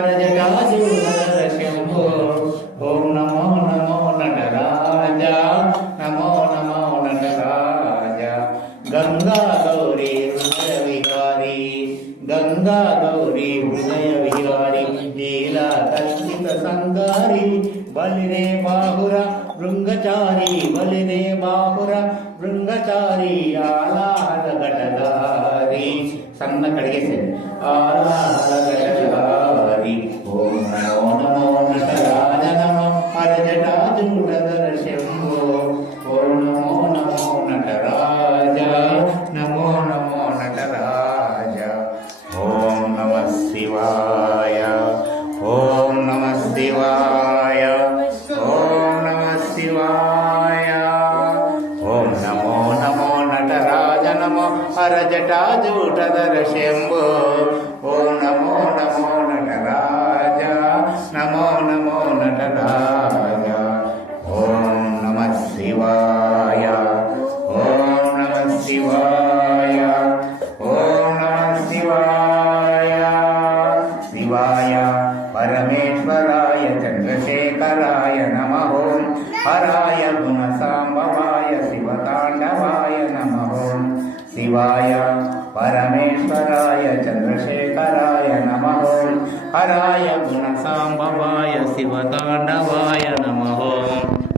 हरजटाजूधर शंभो। ओम नमो नमो नटराज, नमो नमो नटराज। गंगा गौरी हृदय विहारी, गंगा गौरी हृदय विहारी। लीला कल्पित संगारी, बलिरे बाहुर भृंगचारी, बलिरे बाहुर भृंगचारी। आलाहल घटधारी, सन्न कड़गे आलाहल घटधारी। ओम नमो नमो नटराज, नमो हरजटाजूधर शंभो। ओम नमो नमो नटराज, नमो नमो नटराज। ओम नमः शिवाय, ओम नमः शिवाय, ओम नमः शिवाय। ओम नमो नमो नटराज, नमो हरजटाजूधर शंभो। ओम नमो नमो नटराज, नमो नमो नटराज। ओम नमः शिवाय, ओम नमः शिवाय, ओम नमः शिवाय। शिवाय परमेश्वराय चंद्रशेखराय नमः। हराय गुणसाम्भवाय शिवताण्डवाय नमः। शिवाय परमेश्वराय चंद्रशेखराय नमः। हराय गुणसाम्भवाय शिवताण्डवाय नमः।